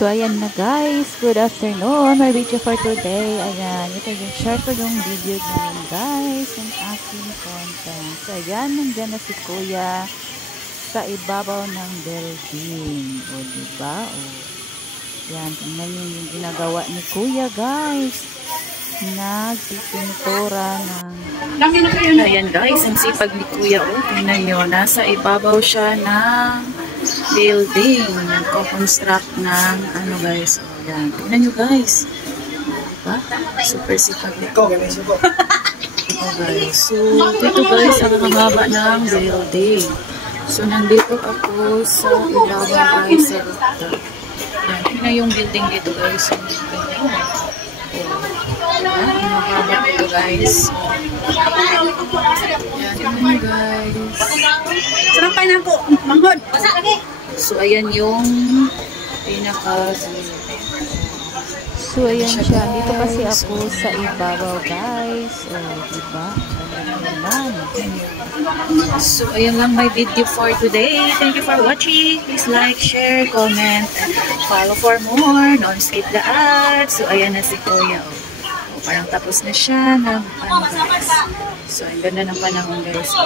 So, ayan na guys. Good afternoon. My video for today. Ayan. Ito yung share ko yung video ngayon guys. Yung aking content. So, ayan. Nandyan na si Kuya sa ibabaw ng building. O, diba? O, yan. Tingnan nyo yung ginagawa ni Kuya guys. Nagpipintura ng... Ayan guys. Ang sipag ni Kuya. O, tingnan nyo. Nasa ibabaw siya ng building. Nagko-construct ng ano guys. O, yan. Tingnan nyo guys. Diba? Super sipag nito. Ito guys. So, dito guys, ang haba ng building. So, nandito ako sa ibabaw guys. Sa rooftop. Yan. Tingnan yung building dito guys. So, ang haba dito guys. Yan. Tingnan nyo guys. Sarap pa na po. Manghod. So, ayan yung pinaka... So, ayan siya. Dito kasi ako sa ibabaw, guys. O, diba? So, ayan lang my video for today. Thank you for watching. Please like, share, comment, and follow for more. Don't skip the ads. So, ayan na si Kuya. O, parang tapos na siya ng ano, guys. So, ang ganda ng panahon, guys.